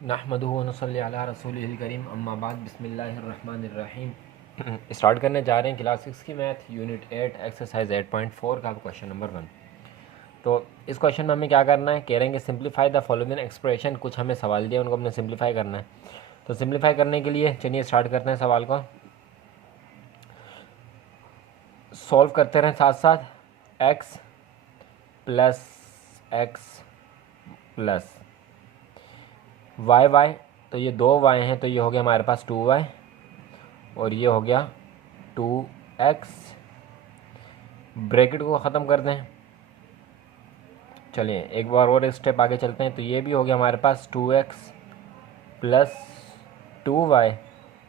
नहमदुहु व नसल्ली अला रसूलिहिल करीम अम्मा बाद बिस्मिल्लाहिर्रहमानिर्रहीम। स्टार्ट करने जा रहे हैं क्लास 6 की मैथ यूनिट 8 एक्सरसाइज 8.4 का क्वेश्चन नंबर 1। तो इस क्वेश्चन में हमें क्या करना है, कह रहे हैं कि सिंप्लीफाई द फॉलोइंग एक्सप्रेशन। कुछ हमें सवाल दिए, उनको हमने सिंप्लीफाई करना है। तो सिंप्लीफाई करने के लिए चलिए स्टार्ट करते हैं सवाल को, सॉल्व करते रहें साथ साथ। एक्स प्लस वाई वाई, तो ये दो वाई हैं, तो ये हो गया हमारे पास 2y और ये हो गया 2x। ब्रैकेट को ख़त्म कर दें। चलिए एक बार और एक स्टेप आगे चलते हैं। तो ये भी हो गया हमारे पास 2x plus 2y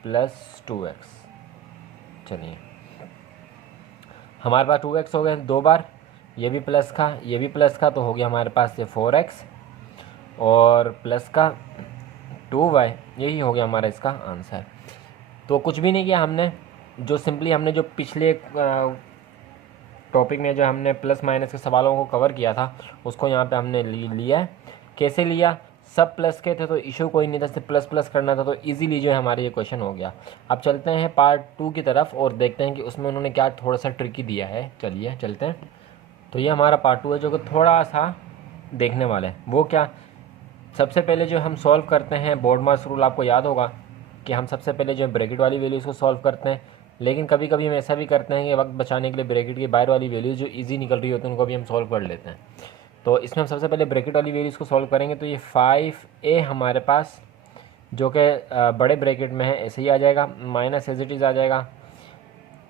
plus 2x। चलिए हमारे पास 2x हो गए दो बार, ये भी प्लस का ये भी प्लस का, तो हो गया हमारे पास ये 4x और प्लस का 2y। यही हो गया हमारा इसका आंसर। तो कुछ भी नहीं किया हमने, जो सिंपली हमने जो पिछले टॉपिक में जो हमने प्लस माइनस के सवालों को कवर किया था उसको यहाँ पे हमने लिया है। कैसे लिया, सब प्लस के थे तो इशू कोई नहीं था, सिर्फ प्लस प्लस करना था, तो इजीली जो है हमारे ये क्वेश्चन हो गया। अब चलते हैं पार्ट 2 की तरफ और देखते हैं कि उसमें उन्होंने क्या थोड़ा सा ट्रिकी दिया है। चलिए चलते हैं। तो ये हमारा पार्ट 2 है जो कि थोड़ा सा देखने वाला है। वो क्या, सबसे पहले जो हम सॉल्व करते हैं बोर्ड मास रूल, आपको याद होगा कि हम सबसे पहले जो ब्रैकेट वाली वैल्यूज़ को सॉल्व करते हैं, लेकिन कभी कभी हम ऐसा भी करते हैं कि वक्त बचाने के लिए ब्रैकेट की बाहर वाली वैल्यूज़ जो इजी निकल रही होती है उनको भी हम सॉल्व कर लेते हैं। तो इसमें हम सबसे पहले ब्रैकेट वाली वैल्यूज़ को सॉल्व करेंगे। तो ये 5a हमारे पास जो कि बड़े ब्रैकेट में है ऐसे ही आ जाएगा, माइनस एज इट इज़ आ जाएगा,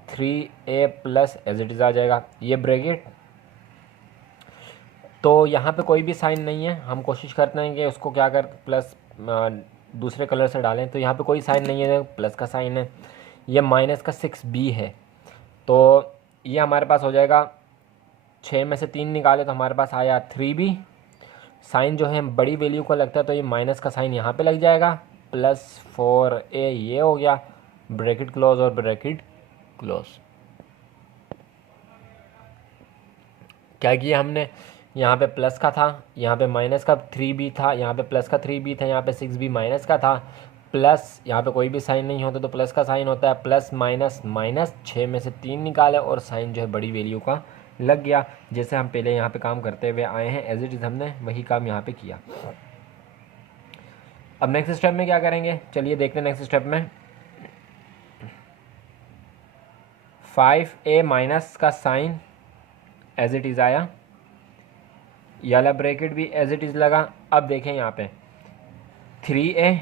3a plus as it is आ जाएगा ये ब्रैकेट। तो यहाँ पे कोई भी साइन नहीं है, हम कोशिश करते हैं कि उसको क्या कर प्लस दूसरे कलर से डालें। तो यहाँ पे कोई साइन नहीं है, प्लस का साइन है। ये माइनस का 6b है, तो ये हमारे पास हो जाएगा 6 में से 3 निकाले तो हमारे पास आया 3b। साइन जो है बड़ी वैल्यू को लगता है तो ये माइनस का साइन यहाँ पे लग जाएगा, प्लस 4a ये हो गया, ब्रैकेट क्लोज और ब्रैकेट क्लोज। क्या किया हमने, यहाँ पे प्लस का था, यहाँ पे माइनस का 3b था, यहाँ पे प्लस का 3b था, यहाँ पे 6b माइनस का था, प्लस यहाँ पे कोई भी साइन नहीं होता तो प्लस का साइन होता है, प्लस माइनस माइनस, 6 में से 3 निकाले और साइन जो है बड़ी वैल्यू का लग गया। जैसे हम पहले यहाँ पे काम करते हुए आए हैं एज इट इज़ हमने वही काम यहाँ पे किया। अब नेक्स्ट स्टेप में क्या करेंगे, चलिए देखते हैं। नेक्स्ट स्टेप में 5a माइनस का साइन एज इट इज़ आया, ये वाला ब्रैकेट भी एज इट इज़ लगा। अब देखें यहाँ पे 3a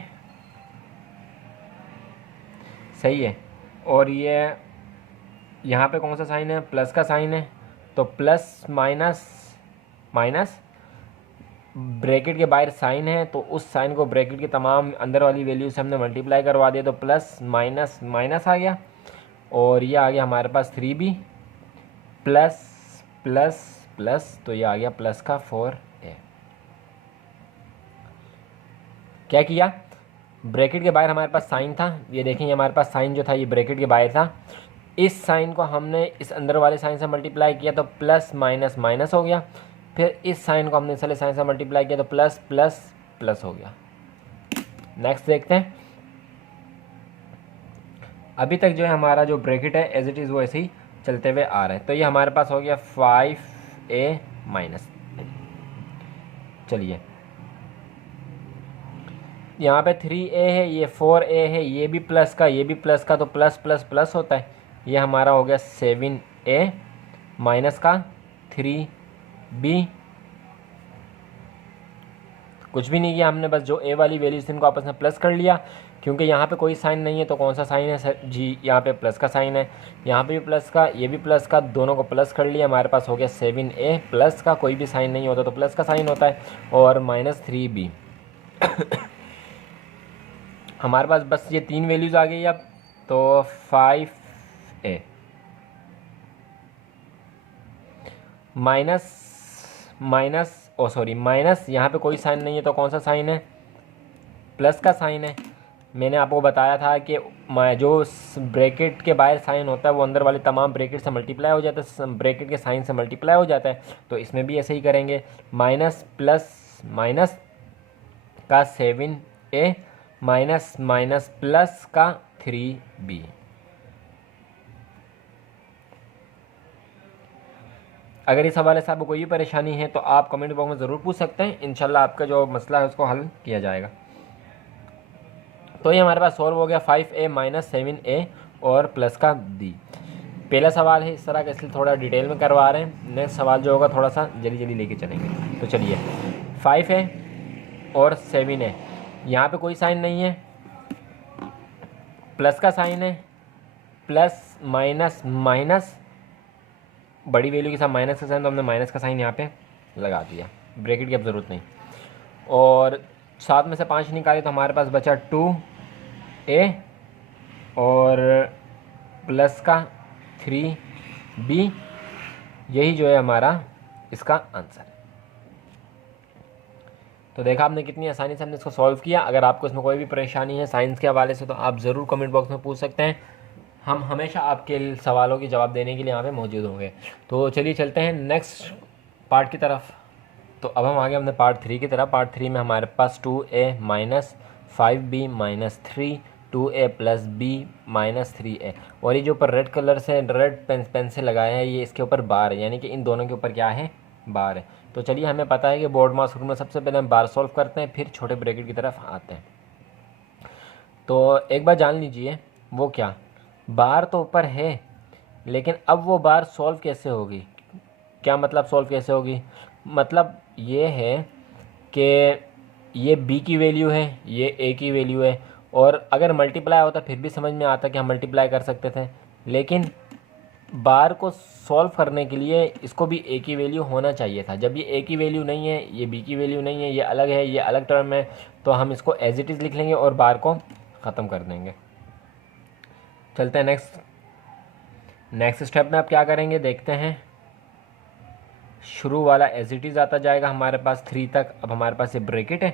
सही है, और ये यहाँ पे कौन सा साइन है, प्लस का साइन है, तो प्लस माइनस माइनस, ब्रैकेट के बाहर साइन है तो उस साइन को ब्रैकेट की तमाम अंदर वाली वैल्यू से हमने मल्टीप्लाई करवा दिया, तो प्लस माइनस माइनस आ गया और ये आ गया हमारे पास 3b प्लस प्लस प्लस, तो ये आ गया प्लस का 4a। क्या किया, ब्रैकेट के बाहर हमारे पास साइन था, ये देखें हमारे पास साइन जो था ये ब्रैकेट के बाहर था, इस साइन को हमने इस अंदर वाले साइन से मल्टीप्लाई किया तो प्लस माइनस माइनस हो गया, फिर इस साइन को हमने इस वाले साइन से मल्टीप्लाई किया तो प्लस प्लस प्लस हो गया। नेक्स्ट देखते हैं। अभी तक जो है हमारा जो ब्रैकेट है एज इट इज़ वो ऐसे ही चलते हुए आ रहा है। तो ये हमारे पास हो गया 5a माइनस। चलिए यहाँ पे 3a है, ये 4a है, ये भी प्लस का ये भी प्लस का, तो प्लस प्लस प्लस होता है। ये हमारा हो गया 7a माइनस का 3b। कुछ भी नहीं किया हमने, बस जो a वाली वैल्यूज थी इनको आपस में प्लस कर लिया, क्योंकि यहाँ पे कोई साइन नहीं है तो कौन सा साइन है सर जी, यहाँ पे प्लस का साइन है, यहाँ पे भी प्लस का ये भी प्लस का, दोनों को प्लस कर लिया, हमारे पास हो गया 7a। प्लस का कोई भी साइन नहीं होता तो प्लस का साइन होता है, और माइनस 3b। हमारे पास बस ये 3 वैल्यूज़ आ गई अब। तो 5a minus minus sorry minus, यहाँ पे कोई साइन नहीं है तो कौन सा साइन है, प्लस का साइन है। मैंने आपको बताया था कि जो ब्रैकेट के बाहर साइन होता है वो अंदर वाले तमाम ब्रैकेट से मल्टीप्लाई हो जाता है, ब्रैकेट के साइन से मल्टीप्लाई हो जाता है, तो इसमें भी ऐसे ही करेंगे। माइनस प्लस माइनस का ए माइनस माइनस प्लस का 3b। अगर इस हवाले से आपको कोई भी परेशानी है तो आप कमेंट बॉक्स में ज़रूर पूछ सकते हैं, इंशाल्लाह आपका जो मसला है उसको हल किया जाएगा। तो ये हमारे पास सॉल्व हो गया 5a माइनस 7a और प्लस का b। पहला सवाल है इस तरह का, इसलिए थोड़ा डिटेल में करवा रहे हैं। नेक्स्ट सवाल जो होगा थोड़ा सा जल्दी जल्दी लेके चलेंगे। तो चलिए 5 है और 7 है, यहाँ पे कोई साइन नहीं है, प्लस का साइन है, प्लस माइनस माइनस, बड़ी वैल्यू के साथ माइनस का साइन, तो हमने माइनस का साइन यहाँ पे लगा दिया, ब्रैकेट की अब ज़रूरत नहीं। और 7 में से 5 निकाले तो हमारे पास बचा 2a और प्लस का 3b। यही जो है हमारा इसका आंसर है। तो देखा आपने कितनी आसानी से हमने इसको सॉल्व किया। अगर आपको इसमें कोई भी परेशानी है साइंस के हवाले से तो आप ज़रूर कमेंट बॉक्स में पूछ सकते हैं, हम हमेशा आपके सवालों के जवाब देने के लिए यहाँ पे मौजूद होंगे। तो चलिए चलते हैं नेक्स्ट पार्ट की तरफ। तो अब हम आ गए हमने पार्ट 3 की तरफ। पार्ट 3 में हमारे पास 2a minus 5b minus 3, 2a plus b minus 3a, और ये जो ऊपर रेड कलर से रेड पेन से लगाया है ये इसके ऊपर बार है, यानी कि इन दोनों के ऊपर क्या है, बार है। तो चलिए हमें पता है कि बोर्ड मास रूल में सबसे पहले हम बार सॉल्व करते हैं, फिर छोटे ब्रैकेट की तरफ आते हैं। तो एक बार जान लीजिए वो क्या, बार तो ऊपर है लेकिन अब वो बार सॉल्व कैसे होगी। क्या मतलब सॉल्व कैसे होगी, मतलब ये है कि ये b की वैल्यू है, ये a की वैल्यू है, और अगर मल्टीप्लाई होता फिर भी समझ में आता कि हम मल्टीप्लाई कर सकते थे, लेकिन बार को सॉल्व करने के लिए इसको भी a की वैल्यू होना चाहिए था। जब ये a की वैल्यू नहीं है, ये b की वैल्यू नहीं है, ये अलग है, ये अलग टर्म है, तो हम इसको एज इट इज़ लिख लेंगे और बार को ख़त्म कर देंगे। चलते हैं नेक्स्ट स्टेप में आप क्या करेंगे देखते हैं। शुरू वाला एज इट इज़ आता जाएगा हमारे पास 3 तक। अब हमारे पास ये ब्रैकेट है,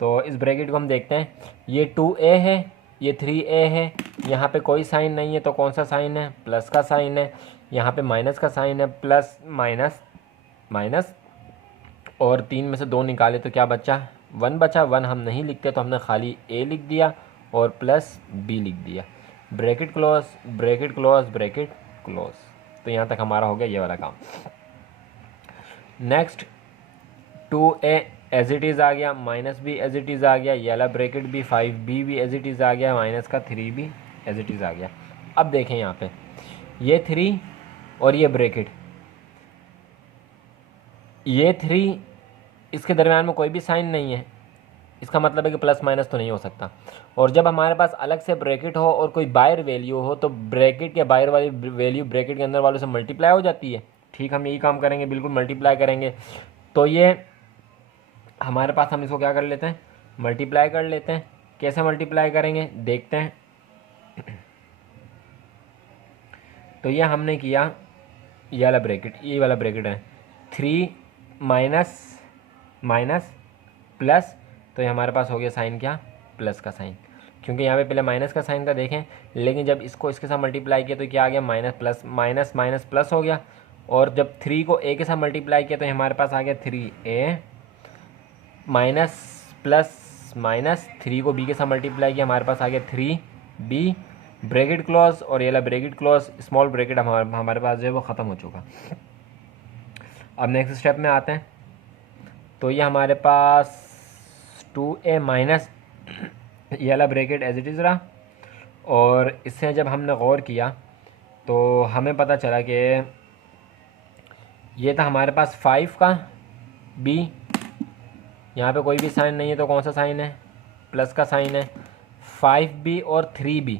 तो इस ब्रैकेट को हम देखते हैं। ये 2a है, ये 3a है, यहाँ पे कोई साइन नहीं है तो कौन सा साइन है, प्लस का साइन है। यहाँ पे माइनस का साइन है, प्लस माइनस माइनस, और 3 में से 2 निकाले तो क्या बचा, 1 बचा। 1 हम नहीं लिखते तो हमने खाली a लिख दिया और प्लस b लिख दिया। Bracket close, bracket close, bracket close. तो यहाँ तक हमारा हो गया ये वाला काम। Next 2a as it is आ गया, माइनस भी एज इट इज़ आ गया, ये वाला ब्रैकेट भी 5b भी एज इट इज़ आ गया, माइनस का 3 भी एज इट इज़ आ गया। अब देखें यहाँ पे ये 3 और ये ब्रैकेट, ये 3 इसके दरम्यान में कोई भी साइन नहीं है, इसका मतलब है कि प्लस माइनस तो नहीं हो सकता। और जब हमारे पास अलग से ब्रैकेट हो और कोई बाहर वैल्यू हो तो ब्रैकेट के बाहर वाली वैल्यू ब्रैकेट के अंदर वालों से मल्टीप्लाई हो जाती है। ठीक, हम यही काम करेंगे, बिल्कुल मल्टीप्लाई करेंगे। तो ये हमारे पास, हम इसको क्या कर लेते हैं, मल्टीप्लाई कर लेते हैं। कैसे मल्टीप्लाई करेंगे देखते हैं। तो ये हमने किया, ये वाला ब्रैकेट, ये वाला ब्रैकेट है 3 माइनस माइनस प्लस, तो ये हमारे पास हो गया साइन क्या, प्लस का साइन, क्योंकि यहाँ पे पहले माइनस का साइन था देखें, लेकिन जब इसको इसके साथ मल्टीप्लाई किया तो क्या आ गया, minus plus, minus minus plus हो गया। और जब 3 को a के साथ मल्टीप्लाई किया तो हमारे पास आ गया 3a, माइनस प्लस माइनस, 3 को b के साथ मल्टीप्लाई किया हमारे पास आ गया 3b, ब्रैकेट क्लोज, और ये ला ब्रैकेट क्लोज, स्मॉल ब्रैकेट हमारे पास जो है वो ख़त्म हो चुका। अब नेक्स्ट स्टेप में आते हैं। तो ये हमारे पास 2a माइनस ये वाला ब्रैकेट एज इट इज़ रहा, और इससे जब हमने गौर किया तो हमें पता चला कि ये था हमारे पास 5 का b, यहाँ पे कोई भी साइन नहीं है तो कौन सा साइन है, प्लस का साइन है। 5b और 3b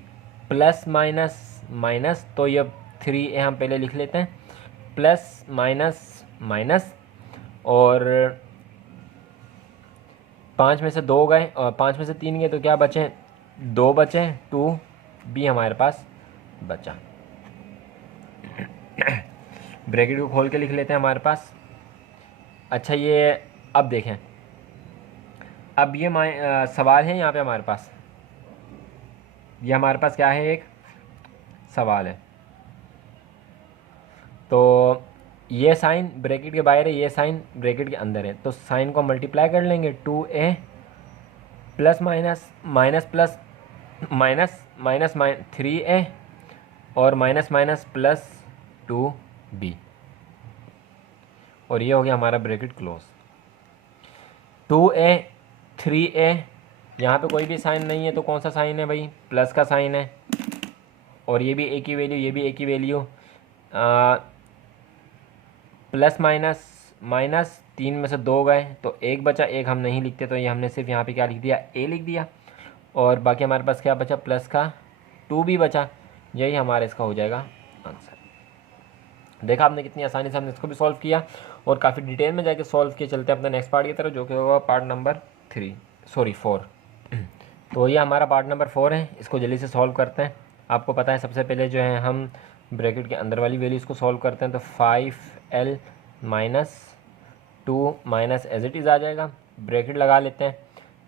प्लस माइनस माइनस, तो ये 3a हम पहले लिख लेते हैं, प्लस माइनस माइनस, और 5 में से 2 गए और 5 में से 3 गए तो क्या बचे, 2 बचे, 2b हमारे पास बचा। ब्रैकेट को खोल के लिख लेते हैं हमारे पास। अच्छा, ये अब देखें, अब ये सवाल है यहाँ पे हमारे पास, ये हमारे पास क्या है, एक सवाल है। तो ये साइन ब्रैकेट के बाहर है, ये साइन ब्रैकेट के अंदर है, तो साइन को मल्टीप्लाई कर लेंगे, 2a plus minus minus plus minus minus 3a और माइनस माइनस प्लस 2b, और ये हो गया हमारा ब्रैकेट क्लोज। 2a 3a, यहाँ पे कोई भी साइन नहीं है तो कौन सा साइन है भाई, प्लस का साइन है, और ये भी एक ही वैल्यू, ये भी एक ही वैल्यू, प्लस माइनस माइनस 3 में से 2 गए तो 1 बचा, 1 हम नहीं लिखते तो ये हमने सिर्फ यहाँ पे क्या लिख दिया, a लिख दिया, और बाकी हमारे पास क्या बचा, प्लस का 2 भी बचा। यही हमारा इसका हो जाएगा आंसर। देखा आपने कितनी आसानी से हमने इसको भी सॉल्व किया और काफ़ी डिटेल में जाके सॉल्व किए। चलते हैं अपने नेक्स्ट पार्ट की तरफ, जो कि होगा पार्ट नंबर 4। तो ये हमारा पार्ट नंबर 4 है, इसको जल्दी से सॉल्व करते हैं। आपको पता है सबसे पहले जो है हम ब्रैकेट के अंदर वाली वैल्यू इसको सॉल्व करते हैं, तो 5l minus 2 minus as it is आ जाएगा, ब्रैकेट लगा लेते हैं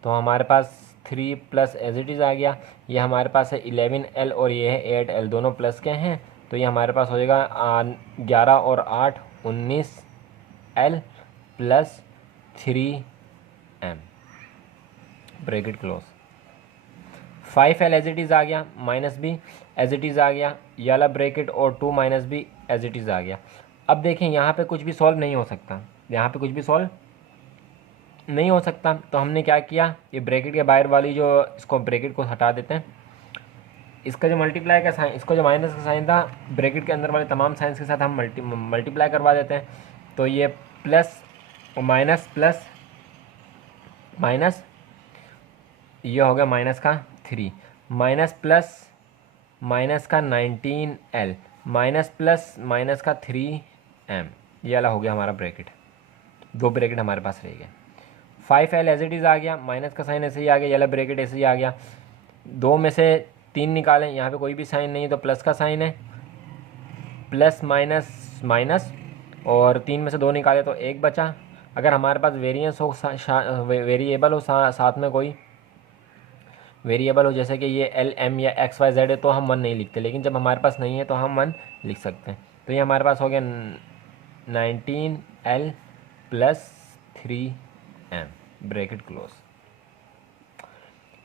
तो हमारे पास 3 प्लस एज इट इज़ आ गया। ये हमारे पास है 11l और ये है 8l, दोनों प्लस के हैं, तो ये हमारे पास हो जाएगा 11 और 8 19l plus 3m, bracket close. 5l as it is आ गया, माइनस भी एज इट इज़ आ गया, ये वाला ब्रैकेट, और 2 माइनस भी एज इट इज़ आ गया। अब देखें यहाँ पे कुछ भी सॉल्व नहीं हो सकता, यहाँ पे कुछ भी सॉल्व नहीं हो सकता, तो हमने क्या किया, ये ब्रैकेट के बाहर वाली जो इसको ब्रैकेट को हटा देते हैं, इसका जो मल्टीप्लाई का साइन, इसको जो माइनस का साइन था ब्रैकेट के अंदर वाले तमाम साइंस के साथ हम मल्टीप्लाई करवा देते हैं, तो ये प्लस और माइनस प्लस माइनस, ये हो गया माइनस का 3 माइनस प्लस माइनस का 19l माइनस प्लस माइनस का 3m, ये वाला हो गया हमारा ब्रैकेट। 2 ब्रैकेट हमारे पास रह गए। 5l एज इट इज़ आ गया, माइनस का साइन ऐसे ही आ गया, ये वाला ब्रैकेट ऐसे ही आ गया। 2 में से 3 निकालें, यहाँ पे कोई भी साइन नहीं है तो प्लस का साइन है, प्लस माइनस माइनस, और 3 में से 2 निकाले तो 1 बचा। अगर हमारे पास वेरिएंस हो, वेरिएबल हो, साथ में कोई वेरिएबल हो, जैसे कि ये एल एम या एक्स वाई जेड है, तो हम 1 नहीं लिखते, लेकिन जब हमारे पास नहीं है तो हम 1 लिख सकते हैं। तो ये हमारे पास हो गया 19l plus 3m, bracket close.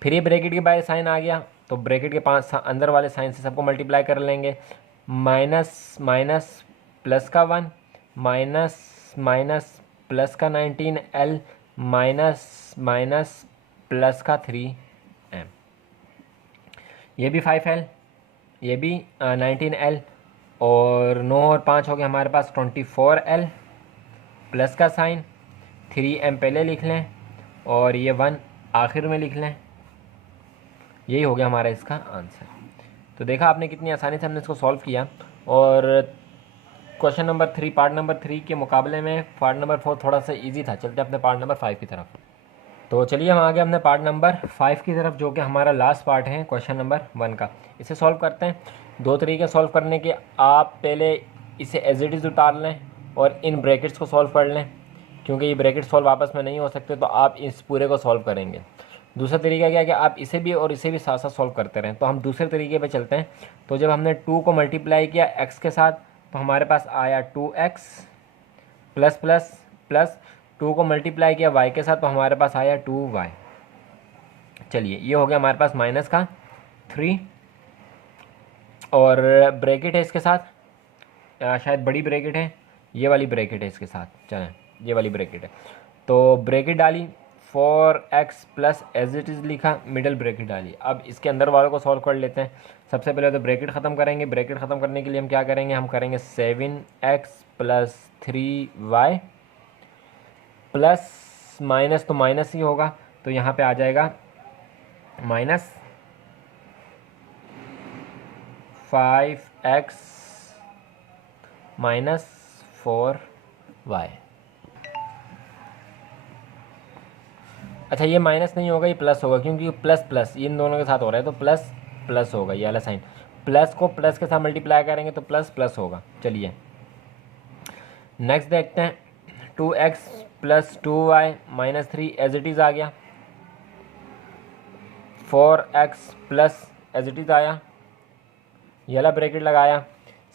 फिर ये ब्रैकेट के बाहर साइन आ गया, तो ब्रैकेट के 5 अंदर वाले साइन से सबको मल्टीप्लाई कर लेंगे, माइनस माइनस प्लस का 1 माइनस माइनस प्लस का 19l माइनस माइनस प्लस का 3m, ये भी 5l, ये भी 19l, और 9 और 5 हो गया हमारे पास 24l प्लस का साइन, 3m पहले लिख लें और ये 1 आखिर में लिख लें। यही हो गया हमारा इसका आंसर। तो देखा आपने कितनी आसानी से हमने इसको सॉल्व किया, और क्वेश्चन नंबर 3 पार्ट नंबर 3 के मुकाबले में पार्ट नंबर 4 थोड़ा सा इजी था। चलते अपने पार्ट नंबर 5 की तरफ। तो चलिए हम आ गए अपने पार्ट नंबर 5 की तरफ, जो कि हमारा लास्ट पार्ट है क्वेश्चन नंबर 1 का। इसे सॉल्व करते हैं। 2 तरीके सॉल्व करने के, आप पहले इसे एज इट इज़ उतार लें और इन ब्रैकेट्स को सॉल्व कर लें, क्योंकि ये ब्रैकेट सॉल्व आपस में नहीं हो सकते, तो आप इस पूरे को सॉल्व करेंगे। दूसरा तरीका क्या है कि आप इसे भी और इसे भी साथ साथ सॉल्व करते रहें। तो हम दूसरे तरीके पे चलते हैं। तो जब हमने 2 को मल्टीप्लाई किया x के साथ, तो हमारे पास आया 2x प्लस प्लस प्लस 2 को मल्टीप्लाई किया y के साथ, तो हमारे पास आया 2y। चलिए, ये हो गया हमारे पास माइनस का 3, और ब्रैकेट है इसके साथ, शायद बड़ी ब्रैकेट है, ये वाली ब्रैकेट है इसके साथ, चलें ये वाली ब्रैकेट है। तो ब्रैकेट डाली, 4x plus as it is लिखा, मिडल ब्रैकेट डाली। अब इसके अंदर वालों को सॉल्व कर लेते हैं। सबसे पहले तो ब्रैकेट ख़त्म करेंगे। ब्रैकेट ख़त्म करने के लिए हम क्या करेंगे, हम करेंगे 7x plus 3y plus minus, तो माइनस ही होगा, तो यहाँ पे आ जाएगा माइनस 5x माइनस 4y। अच्छा, ये माइनस नहीं होगा, ये प्लस होगा, क्योंकि प्लस प्लस इन दोनों के साथ हो रहा है, तो प्लस प्लस होगा। ये वाला साइन, प्लस को प्लस के साथ मल्टीप्लाई करेंगे तो प्लस प्लस होगा। चलिए नेक्स्ट देखते हैं। 2x plus 2y minus 3 as it is आ गया, 4x plus as it is आया, ये वाला ब्रैकेट लगाया,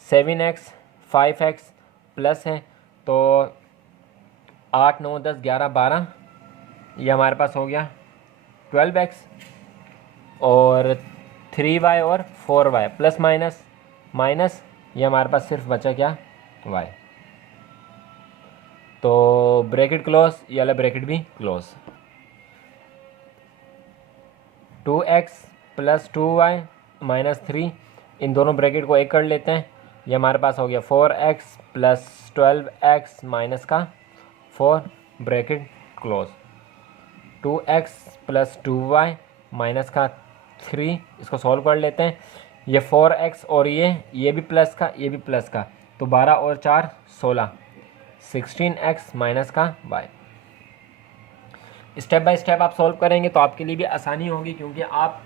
7x 5x प्लस है, तो 8 9 10 11 12, ये हमारे पास हो गया 12x और 3y और 4y प्लस माइनस माइनस, ये हमारे पास सिर्फ बचा क्या, y। तो ब्रैकेट क्लोज, ये वाला ब्रैकेट भी close. 2x plus 2y minus 3, इन दोनों ब्रैकेट को एक कर लेते हैं, ये हमारे पास हो गया 4x प्लस 12x माइनस का 4 bracket close. 2x plus 2y minus का 3, इसको सॉल्व कर लेते हैं, ये 4x और ये भी प्लस का, ये भी प्लस का, तो 12 और 4 16, 16x माइनस का y। स्टेप बाय स्टेप आप सॉल्व करेंगे तो आपके लिए भी आसानी होगी, क्योंकि आप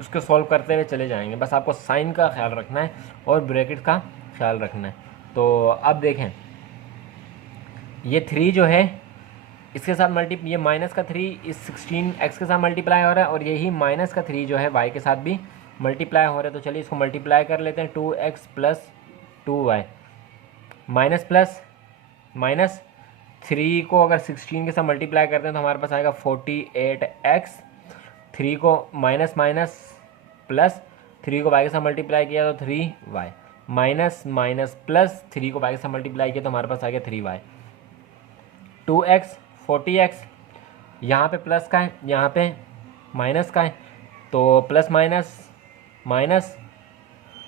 उसको सॉल्व करते हुए चले जाएंगे। बस आपको साइन का ख्याल रखना है और ब्रैकेट का ख्याल रखना है। तो अब देखें, ये 3 जो है इसके साथ ये माइनस का 3 इस 16x के साथ मल्टीप्लाई हो रहा है, और यही माइनस का 3 जो है y के साथ भी मल्टीप्लाई हो रहा है। तो चलिए इसको मल्टीप्लाई कर लेते हैं, 2x plus 2y minus plus minus 3 को अगर 16 के साथ मल्टीप्लाई करते हैं तो हमारे पास आएगा 48x, 3 को माइनस माइनस प्लस, 3 को y के साथ मल्टीप्लाई किया तो 3y माइनस माइनस प्लस, 3 को y के साथ मल्टीप्लाई किया तो हमारे पास आ गया 3y। 2x 40x, यहाँ पे प्लस का है, यहाँ पे माइनस का है, तो प्लस माइनस माइनस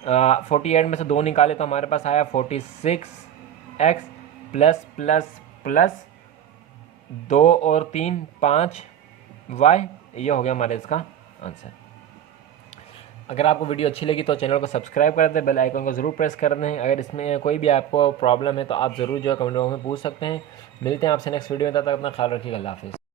48 में से 2 निकाले तो हमारे पास आया 46x प्लस प्लस प्लस 2 और 3 5y, ये हो गया हमारे इसका आंसर। अगर आपको वीडियो अच्छी लगी तो चैनल को सब्सक्राइब कर दें, बेल आइकन को ज़रूर प्रेस कर दें। अगर इसमें कोई भी आपको प्रॉब्लम है तो आप ज़रूर जो है कमेंट बॉक्स में पूछ सकते हैं। मिलते हैं आपसे नेक्स्ट वीडियो में, तब तक अपना ख्याल रखिएगा। अल्लाह हाफ़िज़।